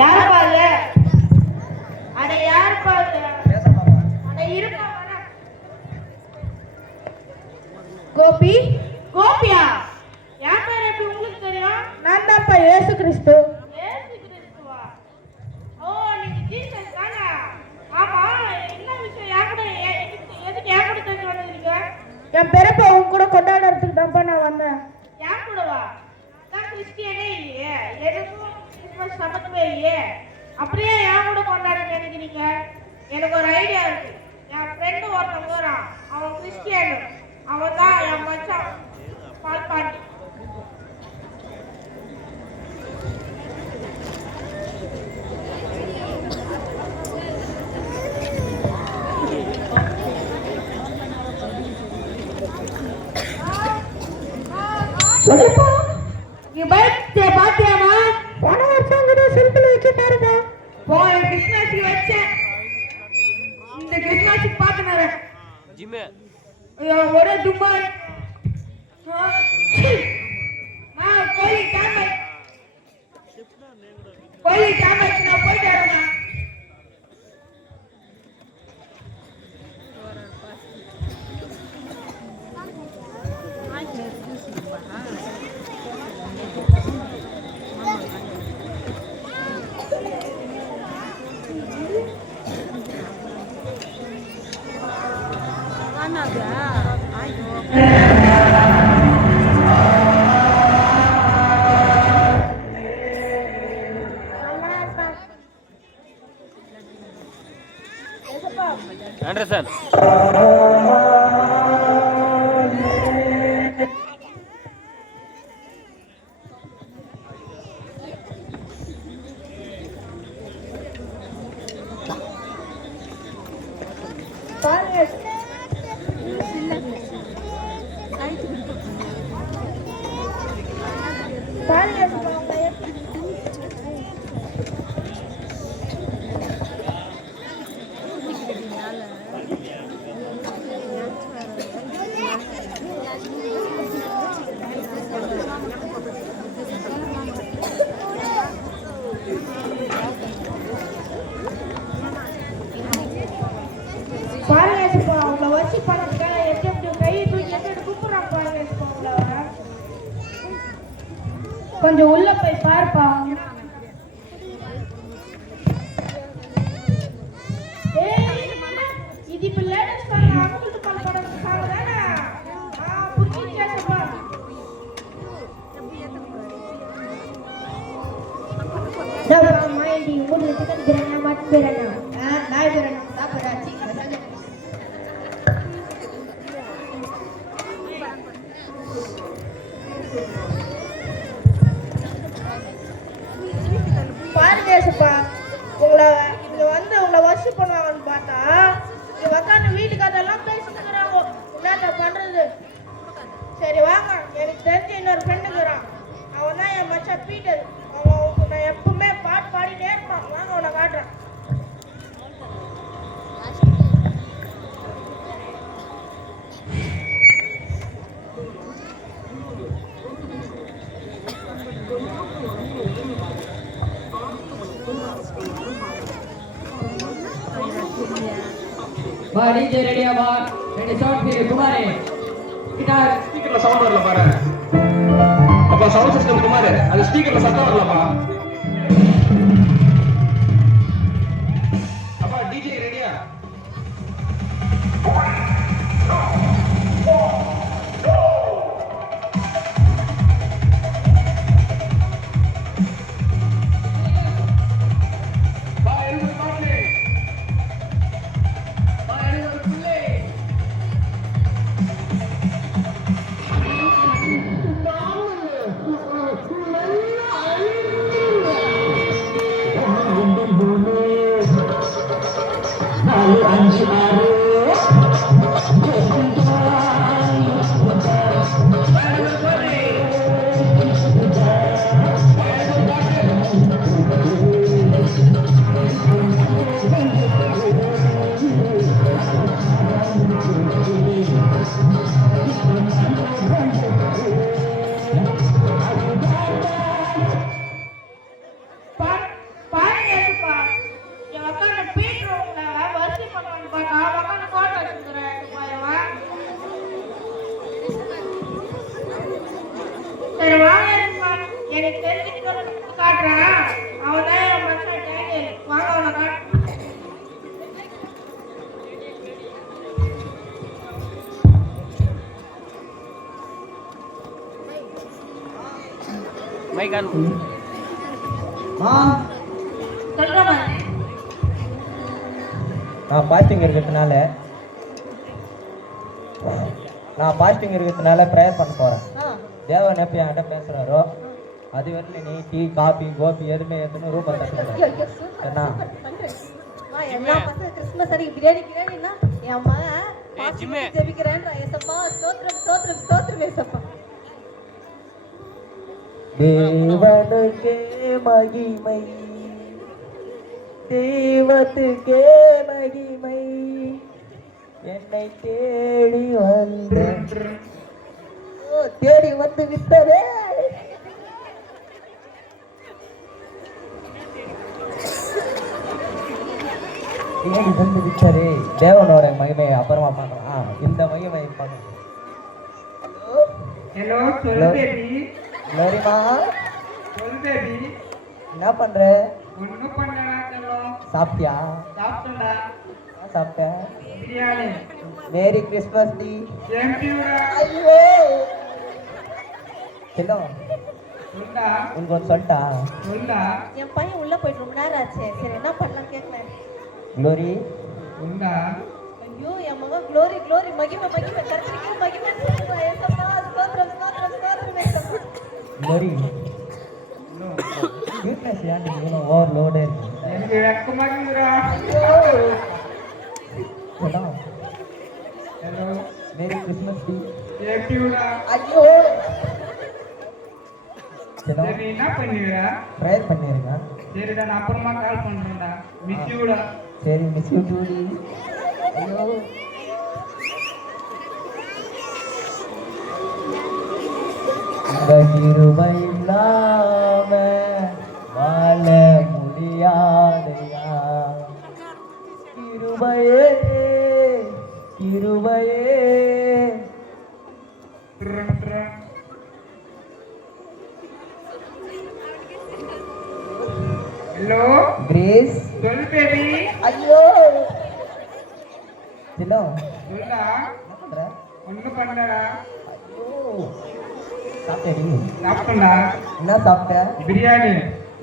யார் பாரு? அட யார் பாரு? அட இருப்பா. கோபி? கோபியா? யார் பேர் எப்படி உங்களுக்கு தெரியும்? நான் தான்ப்பா இயேசு கிறிஸ்து. இயேசு கிறிஸ்துவா? ஓ, நீங்க ஜீசஸ் தானா? ஆமா, என்ன விஷயம்? எதுக்கு என் கூட தெரிஞ்சு வந்திருக்கீங்க? என் பிறப்பை உன் கூட கொண்டாடுறதுக்கு தான்ப்பா நான் வந்தேன். என் கூடவா? நான் கிறிஸ்டியனே இல்லையே, எனக்கும் கிறிஸ்மஸ் சம்மந்தமே இல்லையே. அப்படியே என் கூட கொண்டாட நினைக்கிறீங்க? எனக்கு ஒரு ஐடியா இருக்கு. என் ஃப்ரெண்டு ஒருத்தன் வரான், அவன் கிறிஸ்டியன். அவன் தான் என் மச்சான் பால் பாண்டி. பாத்தியாமா? போன வருஷம் சிம்பிள் வச்சு பாருங்க. போன கிறிஸ்மஸுக்கு வச்சேன், இந்த கிறிஸ்மஸுக்கு பாத்துனாரு ஒரே தும்பாய். கோயிலுக்கு நான் போயிட்டு வரேன். Anderson. கொஞ்சம் உள்ள போய் பார்ப்பா. இது இப்ப லேட்டஸ்ட் சாங், அவங்களுக்கு பண்ற சாங் தானே? புரிஞ்சிச்சா? dah main di mulut itu kan berana mat berana. Naik berana, tak berarti saja. பாருங்க சப்பா, உங்களை இங்க வந்து உங்களை வர்ஷிப் பண்ணுவாங்கன்னு பார்த்தா இங்க உட்காந்து வீட்டுக்காரெல்லாம் பேசிட்டு இருக்கிறாங்க. என்னத்த பண்றது? சரி வாங்க, எனக்கு தெரிஞ்ச இன்னொரு ஃப்ரெண்டுக்குறான், அவன் தான் என் மச்சான் பீட்டர். அவன் நான் எப்பவுமே பாட்டு பாடிட்டே இருப்பான். வாங்க உன்னை காட்டுறேன். Bang DJ ready ya bang? Ready sound pilih kemarin. Kita ஸ்பீக்கர்ல சவுண்ட் வரல பாரு. அப்ப சவுண்ட் சிஸ்டம் குமார், அது ஸ்பீக்கர்ல சத்தம் வரலப்பா. அப்பா டிஜே ரெடியா? உக்காந்து பீட்ரூட்ல வரிசை பண்ணலான்னு பார்த்தா உக்காந்து கோட்டை வச்சுக்கிறேன் போயவன். சரி வாங்க எனக்கு தெரிஞ்சு காட்டுறேன். அவன் தான் என் மச்சான் டேனியல். வாங்க அவனை காட்டு. Mic on. சொல்றேன். நான் பாஸ்டிங் இருக்கிறதுனால ப்ரேயர் பண்ண போகிறேன். தேவன் எப்போ என்கிட்ட பேசுகிறாரோ அது வரைக்கும் நீ டீ காபி கோபி எதுவுமே எதுவுமே ரூபா தட்டுறேன். எல்லா பசங்க கிறிஸ்மஸ் அன்னைக்கு பிரியாணின்னா என் மகன் ஜெபிக்கிறேன். ஏசப்பா ஸ்தோத்திரம் ஸ்தோத்திரம் ஸ்தோத்திரம் ஏசப்பா. தேவனுக்கே மகிமை, தெய்வத்துக்கே மகிமை, என்னை தேடி வந்து விட்டதே. தேடி வந்து விட்டதே. தேவனோட மகிமை அப்புறமா பார்க்கலாம். இந்த மகிமை பார்க்கலாம். ஹலோ சொல்லு பேபி. லோரிமா சொல்லு பேபி. என்ன பண்ற? ஒன்னும் பண்ணலடா செல்லம். சாப்பிட்டியா? சாப்பிட்டேன்டா. என்ன சாப்பிட்ட? பிரியாணி. மேரி கிறிஸ்மஸ் டி. தேங்க்யூடா. ஐயோ செல்லம் சொல்டா. உனக்கு ஒன்று சொல்லிட்டா? சொல்டா. என் பையன் உள்ள போயிட்டு ரொம்ப நேரம் ஆச்சு. சரி என்ன பண்ணலாம் கேட்கலாம். குளோரி சொல்டா. ஐயோ என் மகன் க்ளோரி க்ளோரி மகிமை மகிமை கர்த்தருக்கு மகிமை சொல்றா. ஏசப்பா ஸ்தோத்திரம் ஸ்தோத்திரம் ஸ்தோத்திரம் ஏசப்பா. குளோரி ஸ்வீட்னஸ் ஏன் நீங்க ஓவர்லோடே இருக்கு? எனக்கு வெக்கமா இருக்குடா. செல்லம் ஹலோ மேரி கிறிஸ்மஸ் டி. தேங்க்யூடா. ஐயோ செல்லம் சரி என்ன பண்ணுவீரா? ப்ரேயர் பண்ணிருங்க. சரிடா நான் அப்புறமா கால் பண்றேன்டா. மிஸ் யூடா. சரி மிஸ் யூ டூ டி. ஐயோ இந்த கிருபை இல்லாம வாழ முடியாதையா. கிருபையே கிருபையே. Hello grace. சொல் பேபி. ஐயோ செல்லம் சொல்டா. என்ன பண்ற? ஒன்னும் பண்ணலடா. ஐயோ சாப்பிட்டடி? சாப்பிட்டா. என்ன சாப்பிட்ட? பிரியாணி.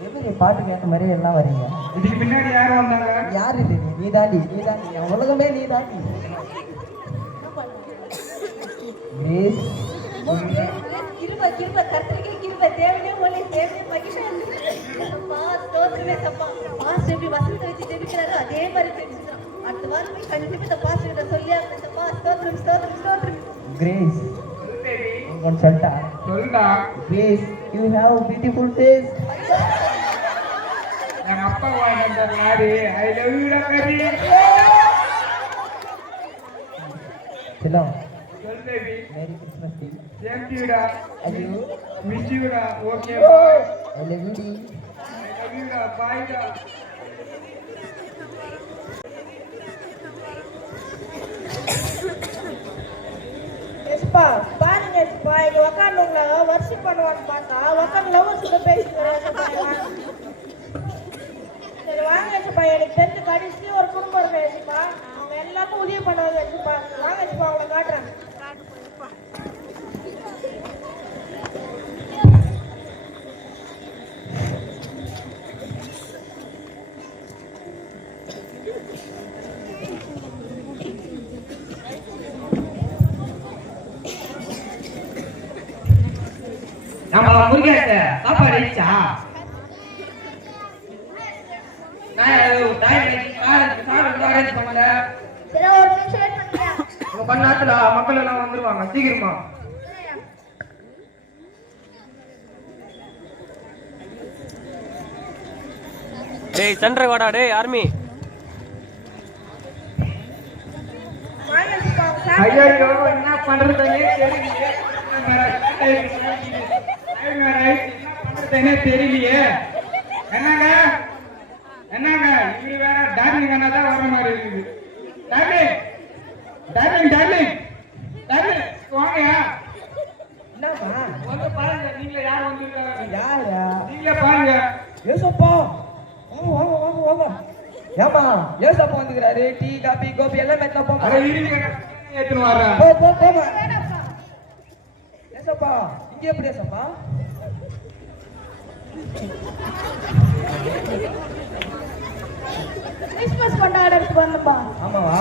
எப்படி பாட்டு கேட்ட மாதிரி எல்லாம் வரீங்க? இதுக்கு பின்னாடி யாரும் வந்தாங்க? யார் இது? நீ தாண்டி என் உலகமே நீ தாண்டி. கிருபை கிருபை கர்த்தருக்கு கிருபை தேவனே ஒளி தேவனே மகிமை. ஏசப்பா ஸ்தோத்திரம் ஏசப்பா. பாஸ்டர் எப்படி வசனத்தை வச்சு ஜெபிக்கிறாரோ அதே மாதிரி ஜெபிச்சிடும். அடுத்த வாரம் போய் கண்டிப்பா இந்த பாஸ்டர் கிட்ட சொல்லி ஏசப்பா ஸ்தோத்திரம் ஸ்தோத்திரம் ஸ்தோத்திரம். கிரேஸ் சொல் பேபி. ஒன் சொல்லிட்டா? சொல்டா. Grace you have beautiful face. எங்க அப்பா வாங்கிட்டு லாரி. ஐ லவ் யூடா பேபி. செல்லம் சொல் பேபி. மேரி கிறிஸ்மஸ் டி. தேங்க்யூடா. ஐயோ மிஸ் யூடா. ஓகே ஐ லவ் யூ டி. ஐ லவ் யூடா. பாய்டா. எஸ்பா பாருங்க எஸ்பா இங்க உக்காந்து உங்களை வர்ஷிப் பண்ணுவான்னு பார்த்தா உக்காந்து லவ்வர்ஸ் கூட பேசிக்கிறேன். சரி வாங்க எஸ்பா எனக்கு தெரிஞ்ச கடைசி ஒரு குடும்பம் இருக்கு எஸ்பா. அவங்க எல்லாருக்கும் உதவி பண்ணுவாங்க எஸ்பா. வாங்க எஸ்பா அவங்களை காட்டுறேன். நம்ம முருகேட்ட சாப்பாடு ஆயிடுச்சா? அரேஞ்ச் பண்ணல. சரி ஒரு நிமிஷம் வெயிட் பண்ணுங்க. உங்க கொஞ்ச நேரத்துல மக்கள் எல்லாம் வந்துருவாங்க. சீக்கிரமா. டேய் சென்டர் வாடா டேய் ஆர்மி. வாங்க எஸ்பா ஐயோ என்ன பண்றதுன்னே தெரியலையே. என்ன பண்றதுன்னே தெரியலையே. என்னங்க என்னங்க இவரு வேற ஏமா ஏசப்பா வந்துக்கிறாரு டீ காபி கோபி எல்லாம் எடுத்து போங்க அட இருங்க ஏத்துன்னு வரேன் போ போ போங்க ஏசப்பா இங்க எப்படி ஏசப்பா கிறிஸ்மஸ் கொண்டாடுறதுக்கு வந்தப்பா. ஆமாவா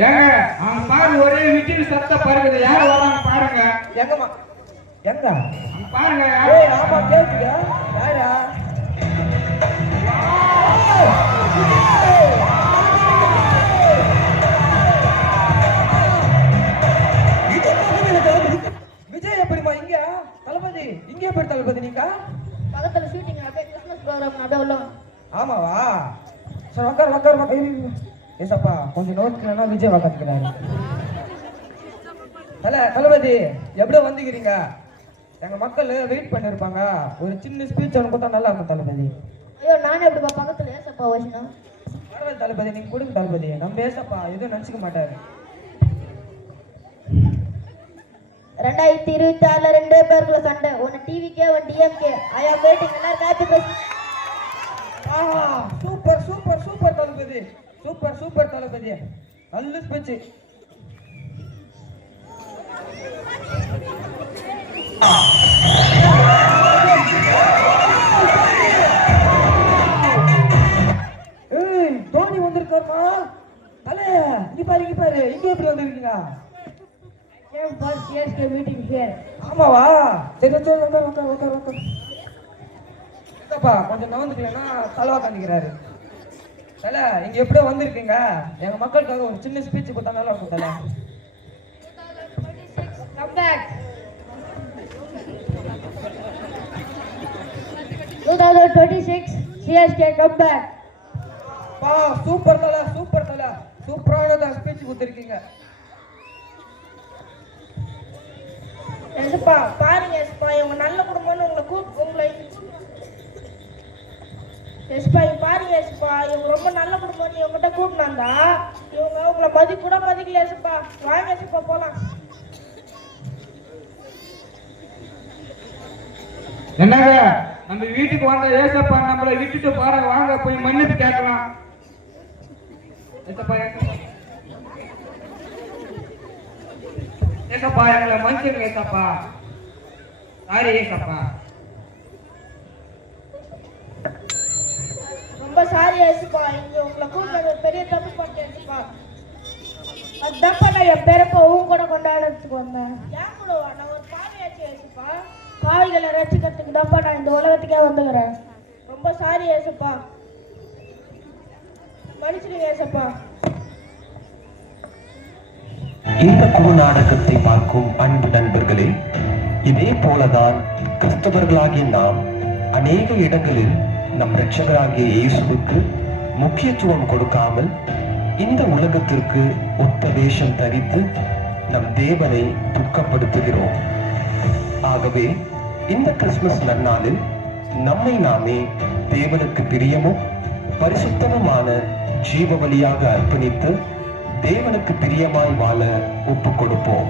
ஏங்க அவன் பாரு ஒரே விட்டில் சத்த பாருங்க யார் வராங்க பாருங்க எங்கம்மா எங்க அவன் பாருங்க ஏய் ஆமா கேக்குதா யாரா விஜய் எப்படிமா இங்க தளபதி இங்க எப்படி தளபதி நீங்க பக்கத்துல ஷூட்டிங் அப்படியே கிறிஸ்மஸ் ப்ரோக்ராம் அப்படியே உள்ள வாங்க. ஆமாவா சரி உட்கார் ஏசப்பா கொஞ்சம் நோட்டுனா விஜய் உக்காந்துக்கிறாரு தளபதி எப்படி வந்துக்கிறீங்க எங்க மக்கள் வெயிட் பண்ணிருப்பாங்க ஒரு சின்ன ஸ்பீச் ஒன்று கொடுத்தா நல்லா இருக்கும் தளபதி ஐயோ நானே எப்படிப்பா பக்கத்துல ஏசப்பா வச்சுனா பரவாயில்ல தளபதி நீங்க கொடுங்க தளபதி நம்ம ஏசப்பா எதுவும் நினைச்சுக்க மாட்டாரு 2024 ரெண்டே பேருக்குள்ள சண்டை ஒன்னு டிவிக்கே ஒன்னு டிஎம்கே ஐ ஆம் வெயிட்டிங் எல்லாரும் happy birthday super super super தளபதி சூப்பர் சூப்பர் தளபதி நல்ல ஸ்பீச் ஏய் தோனி வந்திருக்காருமா தலே இங்க பாரு இங்க எப்படி வந்திருக்கீங்க சிஎஸ்கே மீட்டிங் ஹியர் ஆமாவா சரி உட்கார் ஏப்பா கொஞ்சம் நவந்துக்கலன்னா தலவா காணிக்கிறாரு தல இங்க எப்படியோ வந்திருக்கீங்க எங்க மக்களுக்காக ஒரு சின்ன ஸ்பீச் கொடுத்தா நல்லா இருக்கும் Thala come back 2026 CSK come back பா சூப்பர் தல சூப்பரான ஸ்பீச் கொடுத்துருக்கீங்க எதுப்பா பாருங்க எஸ்பா இவங்க நல்ல குடும்பம்னு உங்களை எஸ்பா இவங்க பாருங்க எஸ்பா இவங்க ரொம்ப நல்ல குடும்பம் இவங்ககிட்ட கூப்பினாந்தா இவங்க உங்களை கூட மதிக்கல எஸ்பா வாங்க எஸ்பா போலாம் என்னங்க நம்ம வீட்டுக்கு வந்த ஏசப்பா நம்மளை விட்டுட்டு பாருங்க வாங்க போய் மன்னிப்பு கேட்கலாம் ஏசப்பா எங்களை மன்னிச்சுங்க ஏசப்பா சாரி ஏசப்பா ரொம்ப சாரி எஸ்பா இங்க உங்களை கூப்பிட்டு பெரிய தப்பு பண்ணிட்டேன் எஸ்பா அதுதான்ப்பா நான் என் பிறப்ப உன் கூட கொண்டாடுறதுக்கு வந்தேன் ஏன் கூட நான் ஒரு பாவியாச்சு எஸ்பா பாவிகளை ரசிக்கிறதுக்கு தான்ப்பா நான் இந்த உலகத்துக்கே வந்துக்கிறேன் ரொம்ப சாரி ஏசப்பா மன்னிச்சிடுங்க ஏசப்பா இந்த குரு நாடகத்தை பார்க்கும் அன்பு நண்பர்களே இதே போலதான் கிறிஸ்தவர்களாகிய நாம் அநேக இடங்களில் நம் இரட்சகராகிய இயேசுவுக்கு முக்கியத்துவம் கொடுக்காமல் இந்த உலகத்திற்கு ஒத்த வேஷம் தரித்து நம் தேவனை துக்கப்படுத்துகிறோம். ஆகவே இந்த கிறிஸ்துமஸ் நன்னாளில் நம்மை நாமே தேவனுக்கு பிரியமும் பரிசுத்தமுமான ஜீவ பலியாக அர்ப்பணித்து தேவனுக்கு பிரியமாய் வாழ ஒப்புக் கொடுப்போம்.